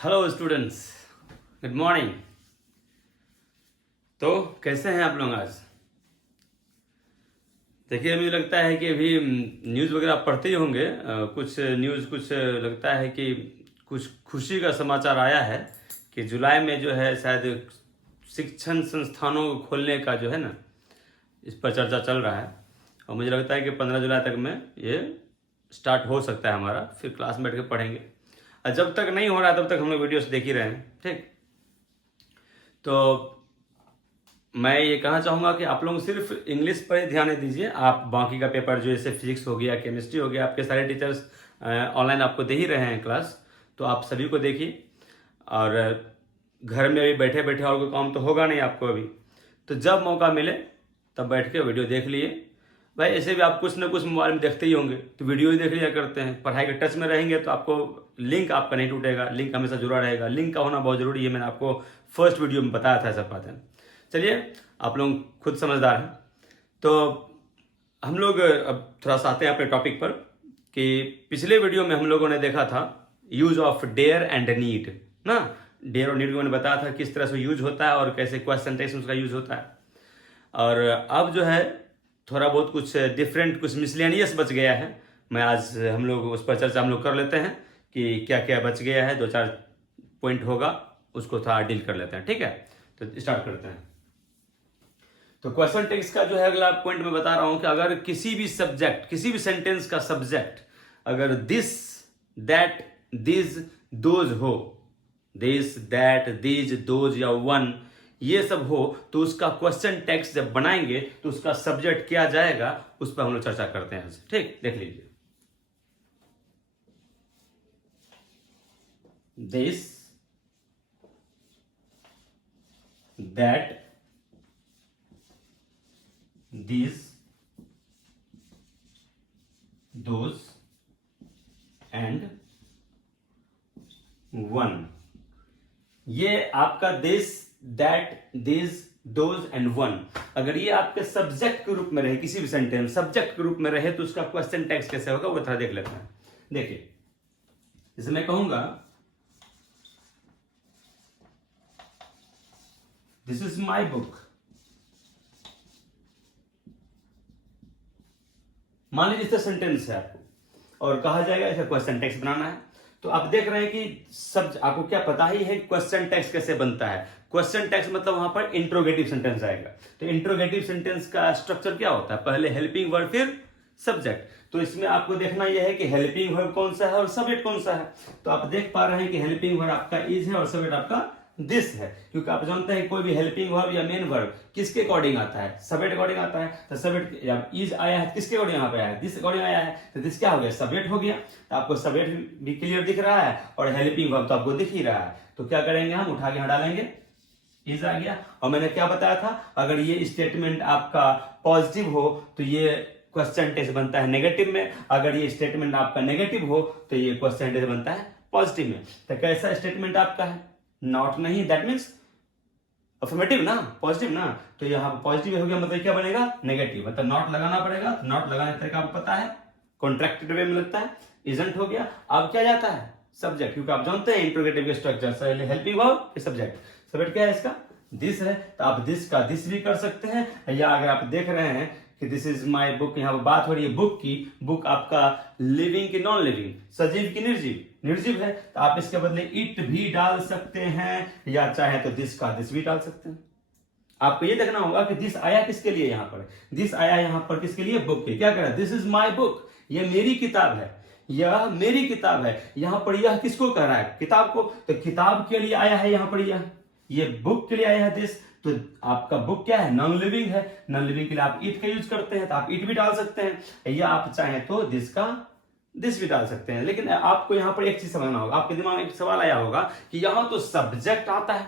Hello students, good morning. तो कैसे हैं आप लोग आज? देखिए, मुझे लगता है कि अभी न्यूज़ वगैरह आप पढ़ते ही होंगे। कुछ न्यूज़ कुछ लगता है कि कुछ खुशी का समाचार आया है कि जुलाई में जो है शायद शिक्षण संस्थानों को खोलने का जो है ना, इस पर चर्चा चल रहा है। और मुझे लगता है कि 15 जुलाई तक में ये स्टार्ट हो सकता है हमारा, फिर क्लास में बैठ के पढ़ेंगे। और जब तक नहीं हो रहा तब तक हम लोग वीडियोस देख ही रहे हैं, ठीक। तो मैं ये कहना चाहूँगा कि आप लोग सिर्फ इंग्लिश पर ही ध्यान दीजिए। आप बाकी का पेपर जो जैसे फिजिक्स हो गया, केमिस्ट्री हो गया, आपके सारे टीचर्स ऑनलाइन आपको दे ही रहे हैं क्लास, तो आप सभी को देखिए। और घर में भी बैठे बैठे और कोई काम तो होगा नहीं आपको अभी, तो जब मौका मिले तब बैठ के वीडियो देख लिए। भाई ऐसे भी आप कुछ ना कुछ मोबाइल में देखते ही होंगे, तो वीडियो ही देख लिया करते हैं। पढ़ाई के टच में रहेंगे तो आपको लिंक आपका नहीं टूटेगा, लिंक हमेशा जुड़ा रहेगा। लिंक का होना बहुत ज़रूरी है, मैंने आपको फर्स्ट वीडियो में बताया था सब बातें। चलिए, आप लोग खुद समझदार हैं। तो हम लोग अब थोड़ा सा आते हैं अपने टॉपिक पर कि पिछले वीडियो में हम लोगों ने देखा था use of dare and need ना। डेयर और नीड को मैंने बताया था किस तरह से यूज होता है और कैसे क्वेश्चन टेक्स्ट में उसका यूज होता है। और अब जो है थोड़ा बहुत कुछ डिफरेंट, कुछ मिसलेनियस बच गया है। मैं आज हम लोग उस पर चर्चा हम लोग कर लेते हैं कि क्या क्या बच गया है। 2-4 पॉइंट होगा, उसको थोड़ा डील कर लेते हैं, ठीक है। तो स्टार्ट करते हैं। तो क्वेश्चन टेक्स्ट का जो है अगला पॉइंट मैं बता रहा हूं कि अगर किसी भी सब्जेक्ट, किसी भी सेंटेंस का सब्जेक्ट अगर दिस, दैट, दिस, दोज हो, दिस, दैट, दिस, दोज या वन, ये सब हो, तो उसका क्वेश्चन टेक्स्ट जब बनाएंगे तो उसका सब्जेक्ट क्या जाएगा, उस पर हम लोग चर्चा करते हैं आज, ठीक। देख लीजिए, this, that, these, those and one। ये आपका this, that, these, those and one अगर ये आपके सब्जेक्ट के रूप में रहे, किसी भी सेंटेंस सब्जेक्ट के रूप में रहे, तो उसका क्वेश्चन टेक्स्ट कैसे होगा वो थोड़ा देख लेते हैं। देखिए, जैसे मैं कहूंगा दिस इज माई बुक, मान लीजिए सेंटेंस है आपको और कहा जाएगा ऐसा क्वेश्चन टेक्स्ट बनाना है। तो आप देख रहे हैं कि सब आपको क्या पता ही है क्वेश्चन टेक्स्ट कैसे बनता है। क्वेश्चन टेक्स्ट मतलब वहां पर इंट्रोगेटिव सेंटेंस आएगा। तो इंट्रोगेटिव सेंटेंस का स्ट्रक्चर क्या होता है, पहले हेल्पिंग वर्ब फिर सब्जेक्ट। तो इसमें आपको देखना यह है कि हेल्पिंग वर्ब कौन सा है और सब्जेक्ट कौन सा है। तो आप देख पा रहे हैं कि हेल्पिंग वर्ब आपका इज है और सब्जेक्ट आपका दिस है, क्योंकि आप जानते हैं कोई भी हेल्पिंग वर्ब या मेन वर्ब किसके अकॉर्डिंग आता है, सब्जेक्ट अकॉर्डिंग आता है। तो सब्जेक्ट या इज आया है किसके अकॉर्डिंग यहाँ पे आया है, दिस अकॉर्डिंग आया है, तो दिस क्या हो गया, सब्जेक्ट हो गया। तो आपको सब्जेक्ट भी क्लियर दिख रहा है और हेल्पिंग वर्ब तो आपको दिख ही रहा है। तो क्या करेंगे, हम उठा के हटा लेंगे, इज आ गया। और मैंने क्या बताया था, अगर ये स्टेटमेंट आपका पॉजिटिव हो तो ये क्वेश्चन टेक्स्ट बनता है नेगेटिव में, अगर ये स्टेटमेंट आपका नेगेटिव हो तो ये क्वेश्चन टेक्स्ट बनता है पॉजिटिव में। तो कैसा स्टेटमेंट आपका है, नॉट नहीं, दैट मीन्स अफर्मेटिव ना, पॉजिटिव ना। तो यहाँ पॉजिटिव हो गया मतलब क्या बनेगा, नेगेटिव, मतलब नॉट लगाना पड़ेगा। नॉट लगाने तरीका आपको पता है, कॉन्ट्रैक्टेड वे में लगता है, इजंट हो गया। अब क्या जाता है, सब्जेक्ट, क्योंकि आप जानते हैं इंट्रोगेटिव के structure, helping verb subject. Subject क्या है इसका, दिस है, तो आप दिस का दिस भी कर सकते हैं। या अगर आप देख रहे हैं कि दिस इज माई बुक, यहाँ पर बात हो रही है बुक की, बुक आपका लिविंग की नॉन लिविंग, सजीव की निर्जीव, निर्जीव है, तो आप इसके बदले इट भी डाल सकते हैं, या चाहे तो दिस का दिस भी डाल सकते हैं। आपको ये देखना होगा कि दिस आया किसके लिए, यहाँ पर दिस आया यहाँ पर किसके लिए, बुक के। क्या कह रहा है, दिस इज माई बुक, ये मेरी किताब है, यह मेरी किताब है। यहाँ पर यह किसको कह रहा है, किताब को। तो किताब के लिए आया है यहाँ पर, यह ये बुक के लिए आया है दिस। तो आपका बुक क्या है, नॉन लिविंग है, नॉन लिविंग के लिए आप इट का यूज करते हैं, तो आप इट भी डाल सकते हैं, या आप चाहें तो दिस का दिस भी डाल सकते हैं। लेकिन आपको यहां पर एक चीज समझना होगा, आपके दिमाग में एक सवाल आया होगा कि यहां तो सब्जेक्ट आता है,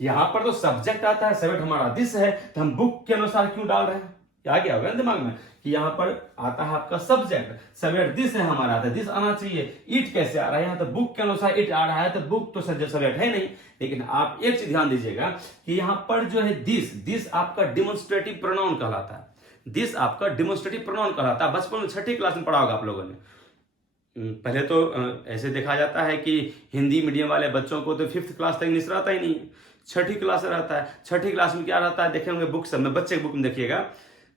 यहां पर तो सब्जेक्ट आता है, सब्जेक्ट हमारा दिस है, तो हम बुक के अनुसार क्यों डाल रहे हैं। क्या गया होगा दिमाग में कि यहां पर आता है आपका सब्जेक्ट, सब्जेक्ट दिस है हमारा, आता है दिस आना चाहिए, इट कैसे आ रहा है, यहाँ तो बुक के अनुसार इट आ रहा है, तो बुक तो सब्जेक्ट है नहीं। लेकिन आप एक चीज ध्यान दीजिएगा कि यहां पर जो है दिस, दिस आपका डिमोन्स्ट्रेटिव प्रोनाउन कहलाता है, दिस आपका डिमोन्स्ट्रेटिव प्रोनाउन कहलाता है। बचपन में 6ठी क्लास में पढ़ा होगा आप लोगों ने, पहले तो ऐसे देखा जाता है कि हिंदी मीडियम वाले बच्चों को तो 5th क्लास तक इंग्लिश रहता ही नहीं है, 6ठी क्लास रहता है। 6ठी क्लास में क्या रहता है, देखेंगे बुक सब में, बच्चे की बुक में देखिएगा,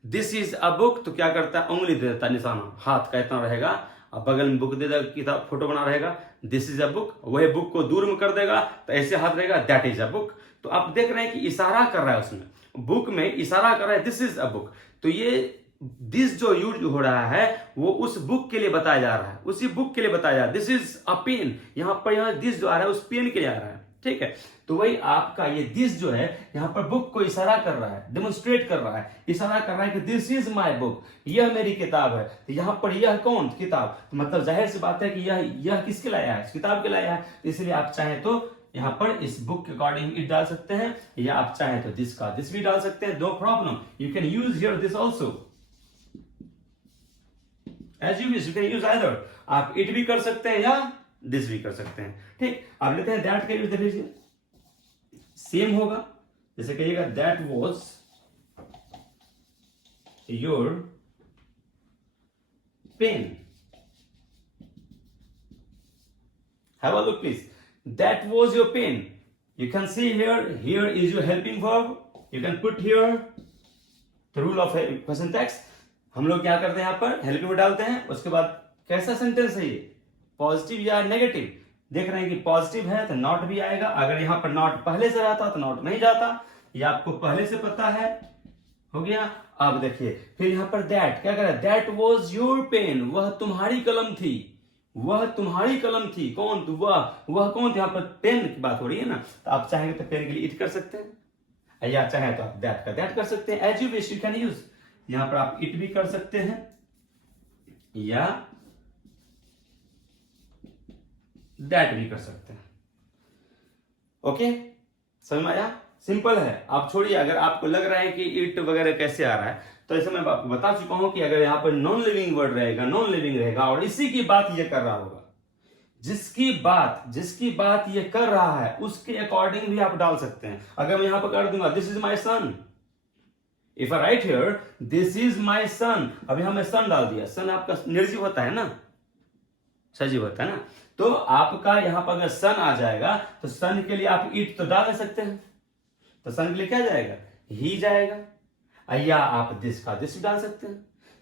दिस इज अ बुक, तो क्या करता है, उंगली दे देता है, निशाना हाथ का इतना रहेगा, और बगल में बुक दे देगा, किताब फोटो बना रहेगा, दिस इज अ बुक, वही बुक को दूर में कर देगा तो ऐसे हाथ रहेगा, दैट इज अ बुक। तो आप देख रहे हैं कि इशारा कर रहा है, उसमें बुक में इशारा कर रहा है, दिस इज अ बुक। तो ये दिस जो यूज हो रहा है वो उस बुक के लिए बताया जा रहा है, उसी बुक के लिए बताया जा रहा है। दिस इज अ पेन, यहां पर यहां दिस जो आ रहा है उस पेन के लिए आ रहा है, ठीक है। तो वही आपका ये दिस जो है यहां पर बुक को इशारा कर रहा है, डेमोन्स्ट्रेट कर रहा है, इशारा कर रहा है कि दिस इज माय बुक, यह मेरी किताब है। तो यहां पर यह कौन, किताब, तो मतलब जाहिर सी बात है कि यह किसके लाया है, किताब के लाया है। इसलिए आप चाहें तो यहां पर इस बुक के अकॉर्डिंग इट डाल सकते हैं, या आप चाहें तो दिस का दिस भी डाल सकते हैं, no problem, you can use here this also as you wish, you can use either, आप इट भी कर सकते हैं या दिस भी कर सकते हैं, ठीक। अब लेते हैं दैट का यूज, देख लीजिए सेम होगा, जैसे कहिएगा that was your pen, have a look please, that was your pen, you can see here is your helping verb, you can put here the rule of question text। हम लोग क्या करते हैं, यहाँ पर हेल्पिंग वर्ब डालते हैं, उसके बाद कैसा सेंटेंस है ये, पॉजिटिव या नेगेटिव, देख रहे हैं कि पॉजिटिव है तो नॉट भी आएगा, अगर यहाँ पर नॉट पहले से रहता तो नॉट नहीं जाता, ये आपको पहले से पता है, हो गया। अब देखिए फिर यहाँ पर दैट क्या कर रहा है, दैट वॉज योर पेन, वह तुम्हारी कलम थी, वह तुम्हारी कलम थी, कौन, तो वह कौन थे, यहाँ पर पेन की बात हो रही है ना, तो आप चाहेंगे तो पेन के लिए इट कर सकते हैं, या चाहे तो आप दैट का दैट कर सकते हैं, as you wish, you can use, यहां पर आप इट भी कर सकते हैं या दैट भी कर सकते हैं, ओके, समझ में आया, सिंपल है। आप छोड़िए, अगर आपको लग रहा है कि इट वगैरह कैसे आ रहा है, तो ऐसे मैं आपको बता चुका हूं कि अगर यहां पर नॉन लिविंग वर्ड रहेगा, नॉन लिविंग रहेगा और इसी की बात ये कर रहा होगा, जिसकी बात ये कर रहा है उसके अकॉर्डिंग भी आप डाल सकते हैं। अगर मैं यहां पर कर दूंगा this is my son, if I write here this is my son, अभी हमें सन डाल दिया, सन आपका निर्जीव होता है ना, सजीव होता है ना, तो आपका यहां पर अगर सन आ जाएगा तो सन के लिए आप इट तो डाल सकते हैं, तो सन के लिए क्या जाएगा, ही जाएगा, या आप दिस का दिस डाल सकते हैं।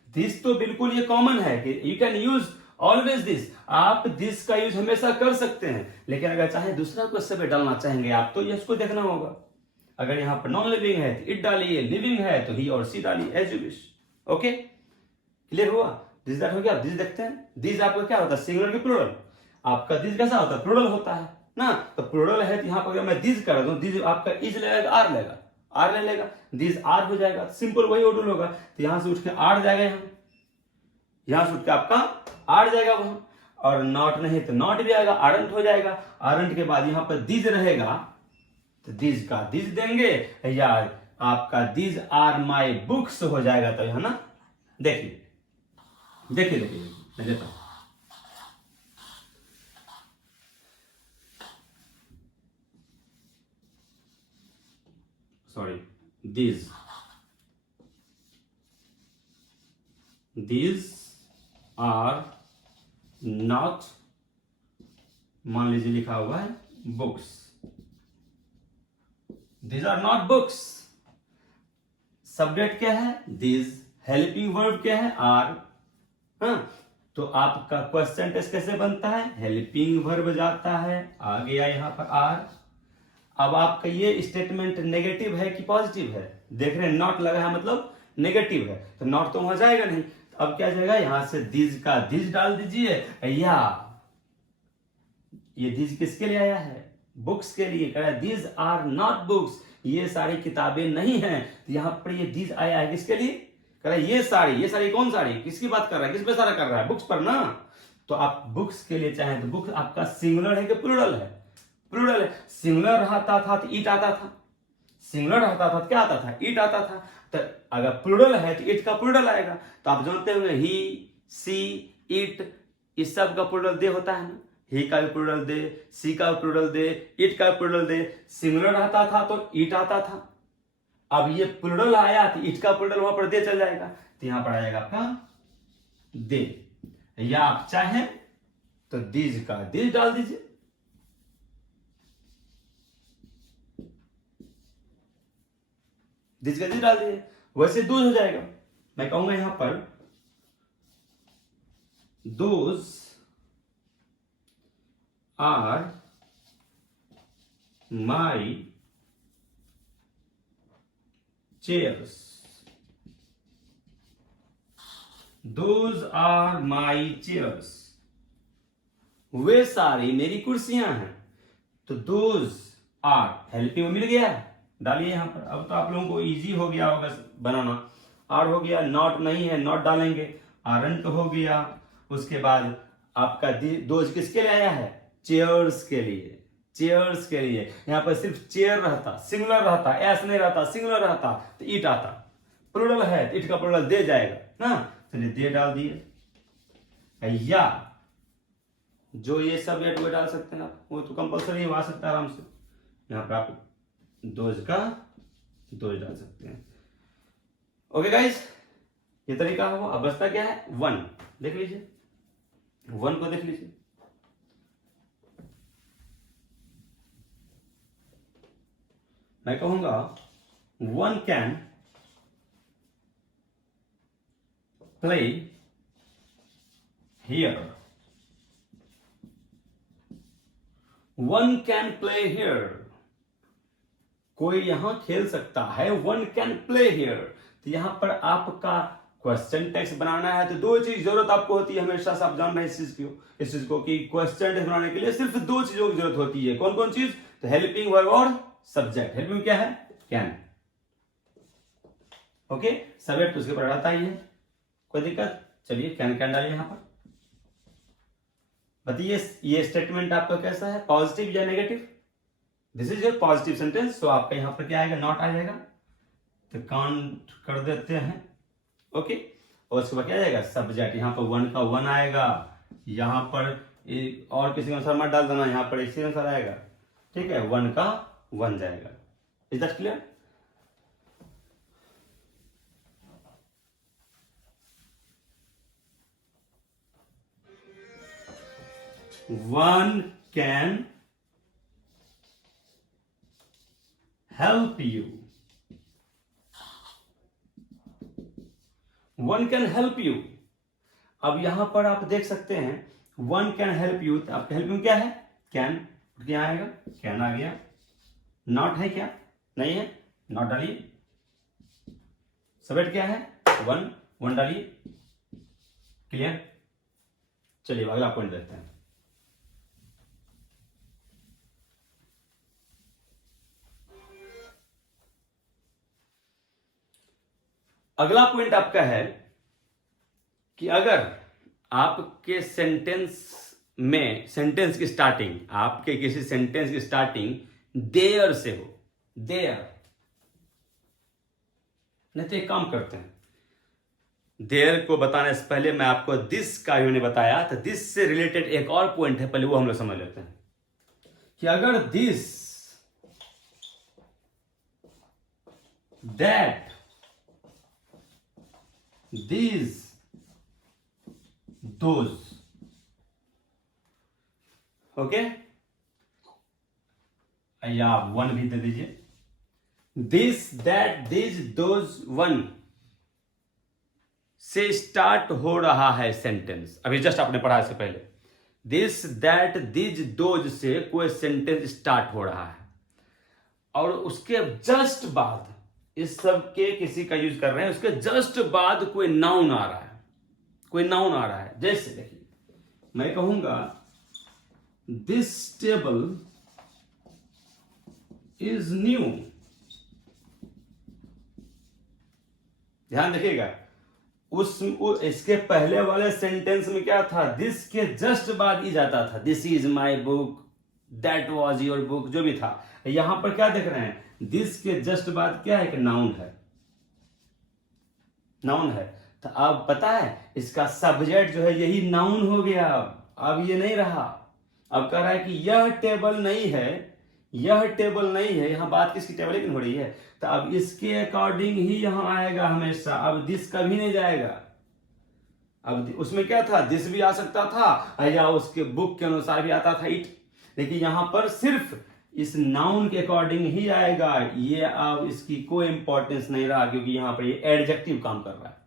दिस तो बिल्कुल ये कॉमन है कि you can use always this, आप दिस का यूज हमेशा कर सकते हैं, लेकिन अगर चाहे दूसरा क्वेश्चन में डालना चाहेंगे आप तो ये उसको देखना होगा। अगर यहां पर नॉन लिविंग है तो इट डालिए, लिविंग है तो ही और सी डालिए, as you wish, okay, clear हुआ। दिस दैट हो गया। दिस देखते हैं, दिस आपका क्या होता है, सिंगुलर की प्लूरल, आपका दिस कैसा होता है, प्लूरल होता है ना, तो प्लूरल है तो यहां पर अगर मैं दिस कर दूं, दिस आपका इज लेगा, आर लेगा, आर ले लेगा, दिस आर हो जाएगा, सिंपल वही ऑर्डर होगा, तो यहां से उठ के आर जाएगा, यहां से उठ के आपका आर जाएगा वहां, और नॉट नहीं तो नॉट भी आएगा, आरंट हो जाएगा, आरंट के बाद यहां पर दिस रहेगा तो दिस का दिस देंगे, या आपका दिस आर माई बुक्स हो जाएगा, तो यहां ना देखिए देखिए देखिए मैं देता हूं, सॉरी, दिस आर नॉट, मान लीजिए लिखा हुआ है books, this are not books, subject क्या है दिस, हेल्पिंग वर्ब क्या है आर, हाँ, तो आपका क्वेश्चन टेस्ट कैसे बनता है, हेल्पिंग वर्ब जाता है, आ गया यहां पर आर। अब आपका ये स्टेटमेंट नेगेटिव है कि पॉजिटिव है, देख रहे हैं नॉट लगा है मतलब नेगेटिव है, तो नॉट तो वहां जाएगा नहीं, तो अब क्या जाएगा, यहां से दिस का दिस डाल दीजिए, या ये दिस किसके लिए आया है, बुक्स के लिए, कह रहा है दिस आर नॉट बुक्स, ये सारी किताबें नहीं हैं, तो यहां पर ये दिस आया है किसके लिए, कह रहा है ये सारी कौन सारी, किसकी बात कर रहा है, किस पे सारा कर रहा है, बुक्स पर ना, तो आप बुक्स के लिए चाहें तो बुक्स आपका सिंगुलर है कि प्लूरल है, प्लूरल है, सिंगुलर रहता था तो इट आता था, सिंगुलर रहता था तो क्या आता था, इट आता था, तो अगर प्लूरल है तो इट का प्लूरल आएगा, तो आप जानते होंगे ही, सी, इट, इस सब का प्लूरल दे होता है ना, ही का भी प्लूरल दे, सी का भी प्लूरल दे, इट का भी प्लूरल दे, सिंगुलर आता था तो इट आता था, अब ये प्लूरल आया तो इट का प्लूरल वहां पर दे चल जाएगा, तो यहां पर आएगा आपका दे, या आप चाहें तो दीज का दीज डाल दीजिए, दीज का दीज डाल दीजिए, वैसे दोज हो जाएगा। मैं कहूंगा यहां पर those are my chairs, those are my chairs, वे सारी मेरी कुर्सियां हैं। तो दोज आर हेल्पिंग मिल गया, डालिए यहां पर। अब तो आप लोगों को इजी हो गया होगा बनाना। आर हो गया, नॉट नहीं है नॉट डालेंगे, आरंट हो गया। उसके बाद आपका दोज किसके लिए आया है? चेयर्स के लिए, चेयर्स के लिए। यहां पर सिर्फ चेयर रहता, सिंगुलर रहता, एस नहीं रहता, सिंगुलर रहता तो ईट आता। प्लूरल है, ईट का प्लूरल दे जाएगा ना, चलिए दे डाल दिए। या जो ये सब या वो डाल सकते हैं आप, वो तो कंपलसरी आ सकता है आराम से। यहां पर आप दोज का दोज डाल सकते हैं। ओके गाइस, ये तरीका हुआ। अब बचता क्या है? वन। देख लीजिए, वन को देख लीजिए। मैं कहूंगा one can play here, one can play here, कोई यहां खेल सकता है। वन कैन प्ले हियर, तो यहां पर आपका क्वेश्चन टेक्स्ट बनाना है तो दो चीज जरूरत आपको होती है हमेशा से। आप जान रहे हैं इस चीज को कि क्वेश्चन टेक्स्ट बनाने के लिए सिर्फ दो चीजों की जरूरत होती है। कौन कौन चीज? तो हेल्पिंग वर्ब और सब्जेक्ट। हेल्पिंग क्या है? कैन। ओके, सब्जेक्ट तो उसके ऊपर रहता ही है, कोई दिक्कत? चलिए कैन कैन डालिए यहां पर। बताइए ये स्टेटमेंट आपका कैसा है, पॉजिटिव या negative? This is your positive sentence, तो आपका यहां पर क्या आएगा? नॉट आ जाएगा, तो काउंट कर देते हैं। ओके, और उसके बाद क्या जाएगा? सब्जेक्ट। यहां पर वन का वन आएगा, यहां पर और किसी अनुसार मत डाल देना, यहां पर इसी अनुसार आएगा। ठीक है, वन का वन जाएगा। Is that clear? One can help you, one can help you. अब यहां पर आप देख सकते हैं वन कैन हेल्प यू, आपका हेल्प यू क्या है? कैन। क्या आएगा? कैन आ गया। नॉट है क्या? नहीं है, नॉट डालिए। सब्जेक्ट क्या है? वन, वन डालिए। क्लियर? चलिए अगला पॉइंट देखते हैं। अगला पॉइंट आपका है कि अगर आपके सेंटेंस में, सेंटेंस की स्टार्टिंग, आपके किसी सेंटेंस की स्टार्टिंग देयर से हो, देयर, नहीं तो एक काम करते हैं, देयर को बताने से पहले मैं आपको दिस का ही बताया, तो दिस से रिलेटेड एक और पॉइंट है, पहले वो हम लोग समझ लेते हैं कि अगर this, that, these, those, okay, या वन भी दे दीजिए। This, that, this, those, one से स्टार्ट हो रहा है सेंटेंस। अभी जस्ट आपने पढ़ा इससे पहले, दिस, दैट, दिस, दोज से कोई सेंटेंस स्टार्ट हो रहा है, और उसके जस्ट बाद, इस सब के किसी का यूज कर रहे हैं, उसके जस्ट बाद कोई नाउन आ रहा है, कोई नाउन आ रहा है। जैसे देखिए, मैं कहूंगा दिस टेबल इज न्यू। ध्यान रखिएगा, इसके पहले वाले सेंटेंस में क्या था? दिस के जस्ट बाद इज आता था, this is my book, that was your book, जो भी था। यहां पर क्या देख रहे हैं? दिस के जस्ट बाद क्या है? कि नाउन है, नाउन है। तो अब पता है इसका सब्जेक्ट जो है यही नाउन हो गया। अब ये नहीं रहा, अब कह रहा है कि यह टेबल नहीं है, यह टेबल नहीं है। यहां बात किसकी? टेबल की हो रही है, तो अब इसके अकॉर्डिंग ही यहां आएगा हमेशा। अब दिस कभी नहीं जाएगा, अब उसमें क्या था, दिस भी आ सकता था या उसके बुक के अनुसार भी आता था इट, लेकिन यहां पर सिर्फ इस नाउन के अकॉर्डिंग ही आएगा। ये अब इसकी कोई इंपॉर्टेंस नहीं रहा, क्योंकि यहां पर ये एडजेक्टिव काम कर रहा है।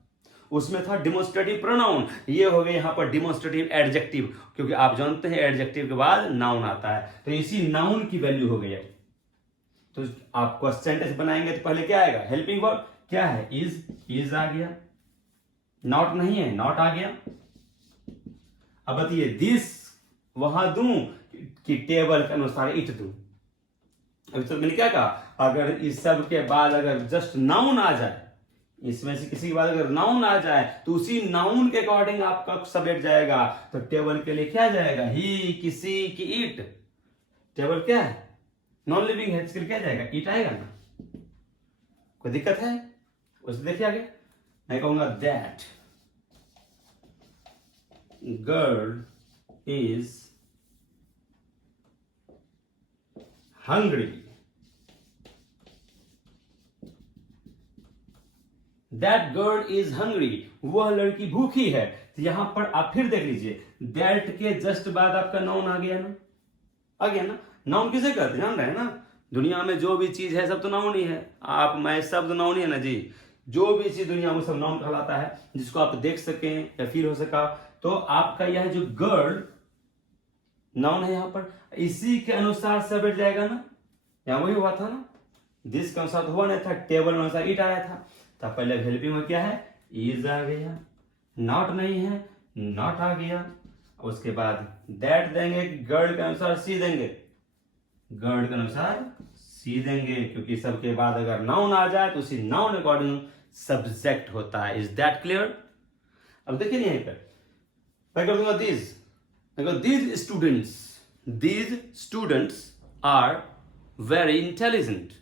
उसमें था डिमोन्स्ट्रेटिव प्रोनाउन, ये हो गया यहां पर डिमोन्स्ट्रेटिव एडजेक्टिव, क्योंकि आप जानते हैं एडजेक्टिव के बाद नाउन आता है, तो इसी नाउन की वैल्यू हो गई। तो आप क्वेश्चन टेंस बनाएंगे तो पहले क्या आएगा, हेल्पिंग वर्ब क्या है, इज आ गया, नॉट नहीं है, नॉट आ गया। अब बताइए दिस वहां दूं कि टेबल के अनुसार इट दूं। अभी तक मैंने क्या कहा, अगर इस सब के बाद अगर जस्ट नाउन आ जाए, इसमें से किसी के बाद अगर नाउन आ जाए तो उसी नाउन के अकॉर्डिंग आपका सब्जेक्ट जाएगा। तो टेबल के लिए क्या जाएगा, ही, किसी, की, इट। टेबल क्या है, नॉन लिविंग है, इसके लिए क्या जाएगा, इट आएगा ना। कोई दिक्कत है उसे, देखिए आगे मैं कहूंगा that girl is hungry, that girl is hungry, वह लड़की भूखी है। तो यहां पर आप फिर देख लीजिए, दैट के जस्ट बाद आपका नाउन आ गया ना, आ गया ना। नाउन किसे कहते हैं, जान रहे हैं ना, दुनिया में जो भी चीज है सब तो नाउन ही है। आप मैं सब तो नाउन ही है ना जी, जो भी चीज दुनिया में सब नाउन कहलाता है, जिसको आप देख सकें या फील हो सका। तो आपका यह जो गर्ल नाउन है यहां पर, इसी के अनुसार सब्जेक्ट जाएगा ना, यहां वही हुआ था ना, दिस के अनुसार हुआ नहीं था, टेबल के अनुसार इट आया था। तो पहले हेल्पिंग में क्या है, इज आ गया, नॉट नहीं है, नॉट आ गया। उसके बाद दैट देंगे, गर्ल के अनुसार सी देंगे, गर्ल के अनुसार सी देंगे, क्योंकि सबके बाद अगर नाउन आ जाए तो उसी नाउन अकॉर्डिंग सब्जेक्ट होता है। Is that clear. अब देखिए यहीं पर मैं कर दूंगा these students are very intelligent,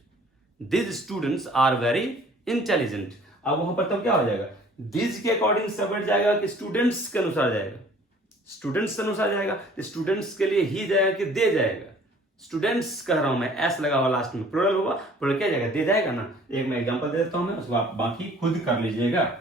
these students are very intelligent. अब वहां पर तब क्या हो जाएगा, दीज के अकॉर्डिंग सब्जेक्ट जाएगा कि स्टूडेंट्स के अनुसार जाएगा, स्टूडेंट्स के अनुसार जाएगा। तो स्टूडेंट्स के लिए ही जाएगा कि दे जाएगा, स्टूडेंट्स कह रहा हूं मैं, एस लगा हुआ लास्ट में, प्लुरल होगा, प्लुरल क्या जाएगा, दे जाएगा ना। एक मैं एग्जांपल दे देता हूं मैं, उसको आप बाकी खुद कर लीजिएगा।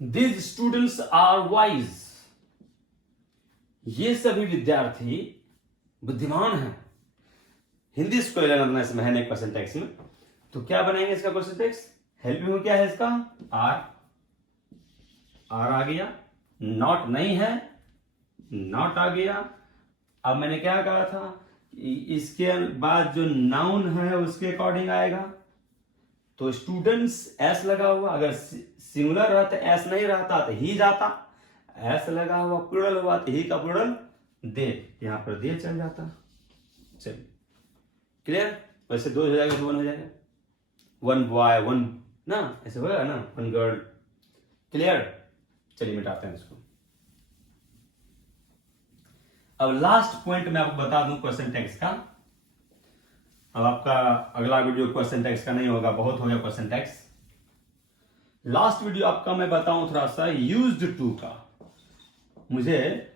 These students are wise, ये सभी विद्यार्थी बुद्धिमान हैं। हिंदी इसको लेना इसमें है, 1% टैक्स में। तो क्या बनाएंगे इसका क्वेश्चन टैक्स, हेल्पिंग में क्या है इसका, आर आ गया, नॉट नहीं है, नॉट आ गया। अब मैंने क्या कहा था, इसके बाद जो नाउन है उसके अकॉर्डिंग आएगा। तो स्टूडेंट्स एस लगा हुआ, अगर सिंगुलर रहता एस नहीं रहता तो ही जाता, एस लगा हुआ प्लुरल हुआ तो ही का प्लुरल दे, यहां पर दे चल जाता। चलिए क्लियर, वैसे 2 हो जाएगा तो 1 हो जाएगा, 1 बॉय 1 ना, ऐसे होगा ना, 1 गर्ल। क्लियर, चलिए मिटाते हैं इसको। अब लास्ट पॉइंट मैं आपको बता दूं क्वेश्चन टैक्स का। अब आपका अगला वीडियो क्वेश्चन टैक्स का नहीं होगा, बहुत हो गया क्वेश्चन टैक्स। लास्ट वीडियो आपका मैं बताऊं थोड़ा सा यूज्ड टू का। मुझे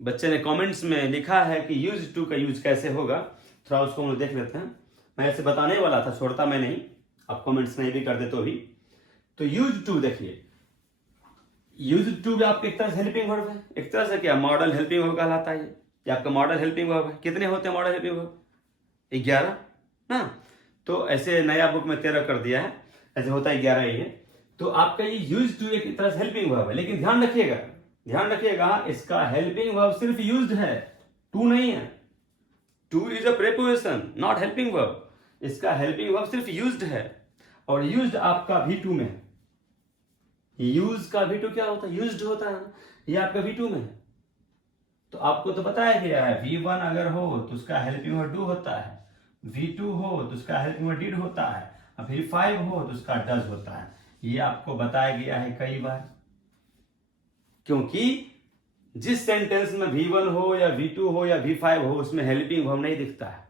बच्चे ने कमेंट्स में लिखा है कि यूज्ड टू का यूज कैसे होगा, थोड़ा उसको हम लोग देख लेते हैं। मैं ऐसे बताने वाला था, छोड़ता मैं नहीं, आप कमेंट्स नहीं भी कर दे तो भी। तो यूज्ड टू देखिए, यूज्ड टू भी आपके एक तरह से हेल्पिंग वर्ब है, एक तरह से क्या मॉडल हेल्पिंग वर्ब कहलाता है। ये आपका मॉडल हेल्पिंग वर्ब है। कितने होते हैं मॉडल हेल्पिंग वर्ब, 11 ना। तो ऐसे नया बुक में 13 कर दिया है, ऐसे होता है 11 ही है। तो आपका ये यूज टू एक तरह से हेल्पिंग वर्ब है, लेकिन ध्यान रखिएगा इसका हेल्पिंग वर्ब सिर्फ यूज्ड है, टू नहीं है। Two is a preposition not helping verb, इसका हेल्पिंग वर्ब सिर्फ यूज्ड है। और यूज्ड आपका V2 में है। यूज का V2 क्या होता है, यूज्ड होता है, ये आपका V2 में है। तो आपको तो बताया गया है V1 अगर हो तो उसका हेल्पिंग वर्ब डू होता है, V2 हो तो उसका हेल्पिंग वर्ब डिड होता है, और फिर 5 हो तो उसका डज होता है। ये आपको बताया गया है कई बार, क्योंकि जिस सेंटेंस में V1 हो या V2 हो या V5 हो उसमें हेल्पिंग वर्ब नहीं दिखता है।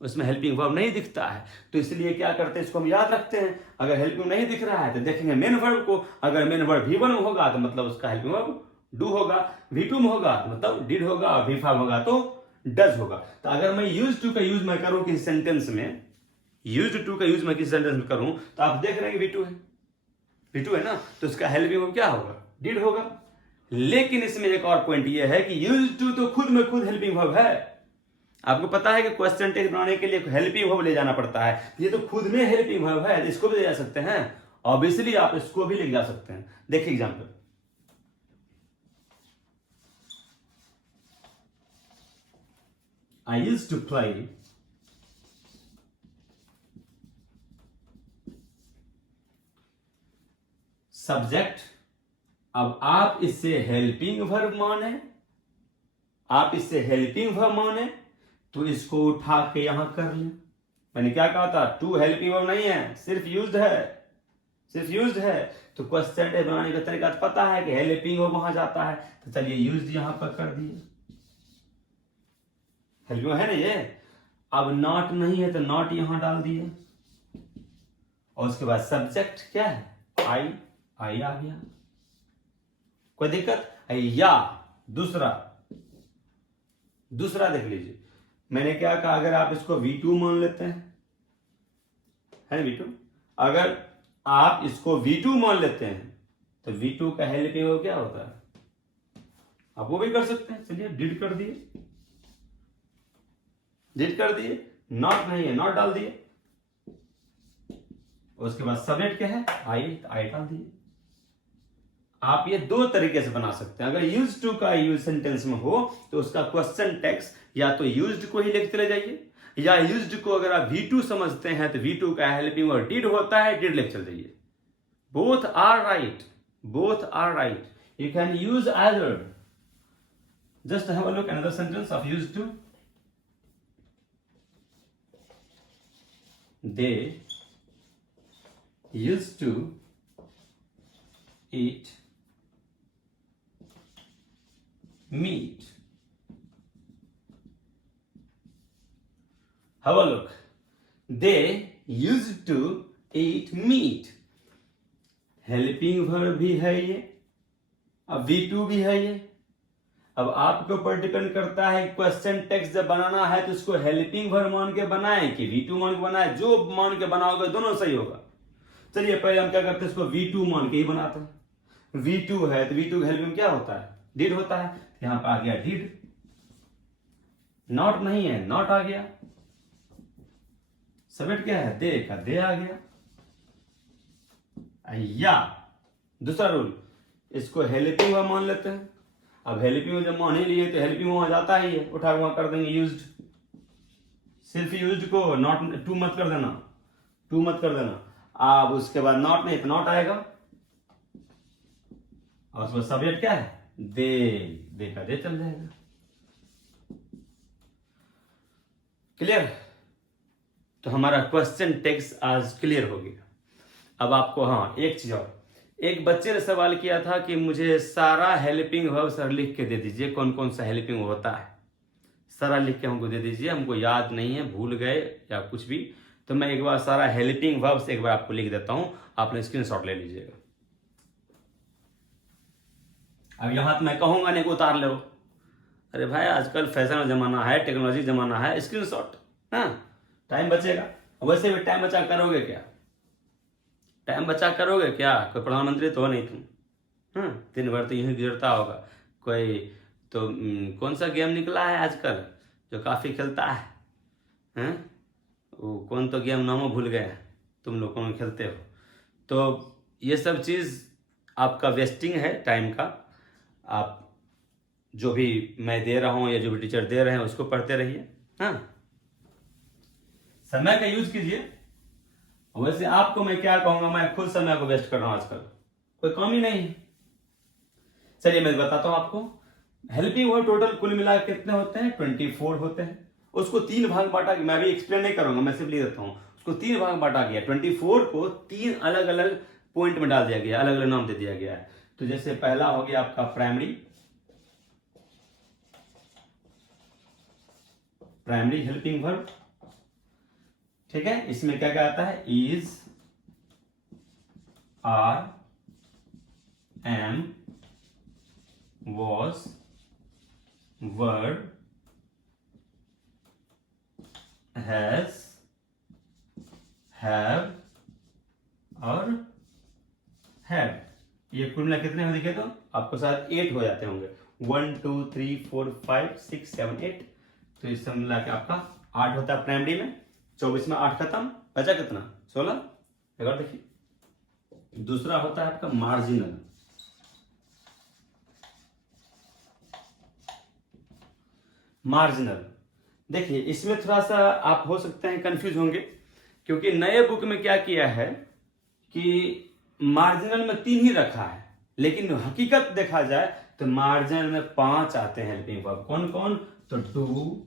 उसमें हेल्पिंग वर्ब नहीं दिखता है, तो इसलिए क्या करते हैं, इसको हम याद रखते हैं। अगर हेल्पिंग नहीं दिख रहा है तो देखेंगे मेन वर्ब को, अगर मेन वर्ब V1 में होगा तो मतलब उसका हेल्पिंग वर्ब डू होगा, V2 में होगा तो मतलब डिड होगा, और V5 होगा तो डज होगा। तो अगर मैं यूज टू का यूज मैं करूं किसी सेंटेंस में, यूज टू का यूज मैं किसी सेंटेंस में करूं, तो आप देख रहे हैं कि V2 है, V2 है ना, तो उसका हेल्पिंग वर्ब क्या होगा, डिड होगा। लेकिन इसमें एक और पॉइंट ये है कि यूज टू तो खुद में खुद हेल्पिंग वर्ब है। आपको पता है कि क्वेश्चन टेक्स्ट बनाने के लिए हेल्पिंग वर्ब ले जाना पड़ता है, ये तो खुद में हेल्पिंग वर्ब है, इसको भी ले जा सकते हैं, ऑब्वियसली आप इसको भी ले जा सकते हैं। देखिए example, I used to play subject. अब आप इससे हेल्पिंग वर्ब माने, आप इससे हेल्पिंग वर्ब माने तो इसको उठा के यहां कर लें। मैंने क्या कहा था, टू हेल्पिंग वर्ब नहीं है, सिर्फ यूज्ड है, सिर्फ यूज्ड है। तो क्वेश्चन टेक्स्ट बनाने का तरीका तो पता है कि हेल्पिंग वर्ब वहां जाता है, तो चलिए यूज्ड यहां पर कर दिए, हेल्पिंग है ना ये। अब नॉट नहीं है तो नॉट यहां डाल दिए, और उसके बाद सब्जेक्ट क्या है, आई, आई आ गया, कोई दिक्कत। या दूसरा देख लीजिए, मैंने क्या कहा, अगर आप इसको V2 मान लेते हैं, है V2, अगर आप इसको V2 मान लेते हैं तो V2 का हेल्पिंग वर्ब क्या होता है, आप वो भी कर सकते हैं। चलिए डिड कर दिए, डिड कर दिए, नॉट नहीं है नॉट डाल दिए, उसके बाद सब्जेक्ट क्या है, आई, आई डाल दिए। आप ये दो तरीके से बना सकते हैं। अगर यूज टू का यूज सेंटेंस में हो तो उसका क्वेश्चन टेक्स्ट या तो यूज्ड को ही लिखते चले जाइए, या यूज्ड को अगर आप V2 समझते हैं तो V2 का हेल्पिंग वर्ब डिड होता है, डिड लिख चल जाइए। Both are right, both are right, you can use either. Just have a look another sentence of used to, they used to eat meat. Have a look. They used to eat meat. Helping verb भी है ये, अब V2 भी है ये। अब आपके ऊपर डिपेंड करता है क्वेश्चन टेक्स्ट जब बनाना है तो इसको हेल्पिंग वर्ब मान के बनाए कि V2 मान के बनाए, जो मान के बनाओगे दोनों सही होगा। चलिए पहले हम क्या करते हैं, इसको V2 मान के ही बनाते हैं। V2 है तो V2 हेल्पिंग क्या होता है, डिड होता है, यहां पर आ गया डिड। नॉट नहीं है नॉट आ गया, सब्जेक्ट क्या है, दे का दे आ गया। या दूसरा रूल, इसको हेल्पिंग वर्ब मान लेते हैं। अब हेल्पिंग वर्ब जब मान ही लिए तो हेल्पिंग वहां जाता ही है, उठा के वहां कर देंगे यूज्ड। सिर्फ यूज्ड को नॉट टू मत कर देना, टू मत कर देना। अब उसके बाद नॉट नहीं तो नॉट आएगा, और उसके बाद सब्जेक्ट क्या है, दे का दे चल जाएगा। क्लियर। तो हमारा क्वेश्चन टेक्स्ट आज क्लियर हो गया। अब आपको हाँ एक चीज और, एक बच्चे ने सवाल किया था कि मुझे सारा हेल्पिंग वर्ब सर लिख के दे दीजिए, कौन कौन सा हेल्पिंग वर्ब होता है, सारा लिख के हमको दे दीजिए, हमको याद नहीं है, भूल गए या कुछ भी। तो मैं एक बार सारा हेल्पिंग वर्ब से एक बार आपको लिख देता हूं, आपने स्क्रीनशॉट ले लीजिएगा। अब यहां तो मैं कहूंगा नहीं उतार लो, अरे भाई आजकल फैशन जमाना है, टेक्नोलॉजी जमाना है, स्क्रीनशॉट, हाँ टाइम बचेगा। वैसे भी टाइम बचा करोगे क्या, टाइम बचा करोगे क्या, कोई प्रधानमंत्री तो हो नहीं तुम, हाँ दिन भर तो यूं ही गुजरता होगा। कोई तो कौन सा गेम निकला है आजकल जो काफी खेलता है, हैं? वो कौन तो गेम नामो भूल गए, तुम लोग कौन खेलते हो। तो ये सब चीज आपका वेस्टिंग है टाइम का। आप जो भी मैं दे रहा हूं या जो भी टीचर दे रहे हैं उसको पढ़ते रहिए, हाँ समय का यूज कीजिए। वैसे आपको मैं क्या कहूंगा, मैं खुद समय को वेस्ट कर रहा हूं आजकल, कोई काम ही नहीं है। चलिए मैं बताता हूं आपको, हेल्पिंग वर्ब टोटल कुल मिला कितने होते हैं, 24 होते हैं। उसको 3 भाग बांटा, मैं भी एक्सप्लेन नहीं करूंगा, मैं सिर्फ लिख देता हूं। उसको 3 भाग बांटा गया, 24 को 3 अलग अलग पॉइंट में डाल दिया गया, अलग अलग नाम दे दिया गया है। तो जैसे पहला हो गया आपका प्राइमरी, प्राइमरी हेल्पिंग वर्ब। ठीक है, इसमें क्या क्या आता है, is, are, am, was, were, has, have और हैव। ये कुल मिला कितने हो देखे तो आपको शायद 8 हो जाते होंगे, 1 2 3 4 5 6 7 8। तो इस सब मिला के आपका 8 होता है प्राइमरी में। 24 में 8 खत्म, बचा कितना, 16। एक और देखिए, दूसरा होता है आपका मार्जिनल। मार्जिनल देखिए, इसमें थोड़ा सा आप हो सकते हैं कंफ्यूज होंगे, क्योंकि नए बुक में क्या किया है कि मार्जिनल में 3 ही रखा है, लेकिन हकीकत देखा जाए तो मार्जिनल में 5 आते हैं हेल्पिंग वर्ब। कौन कौन, तो डू,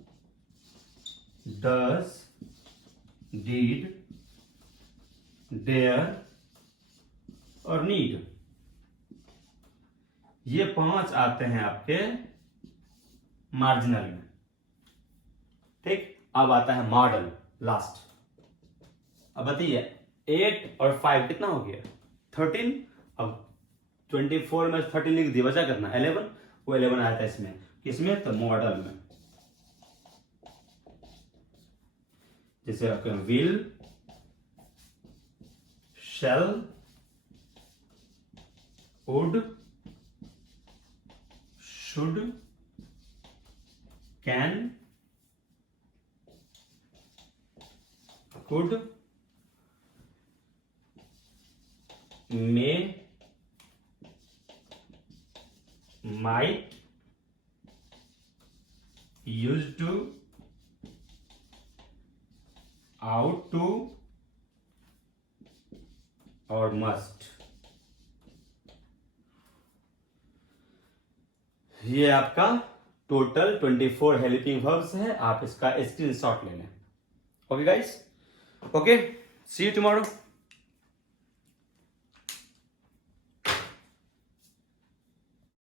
डज, डीड, डेयर और नीड। ये 5 आते हैं आपके मार्जिनल में। ठीक, अब आता है मॉडल लास्ट। अब बताइए 8 और 5 कितना हो गया, 13। अब 24 में 13 लिख दिया, बचा कितना, 11। वो 11 आया था इसमें, किसमें, तो मॉडल में। जैसे आपके will, shall, would, should, can, could, may, might, used to, ought to और must। ये आपका टोटल 24 हेल्पिंग वर्ब्स है। आप इसका स्क्रीनशॉट ले लें। Okay guys, okay, see you tomorrow.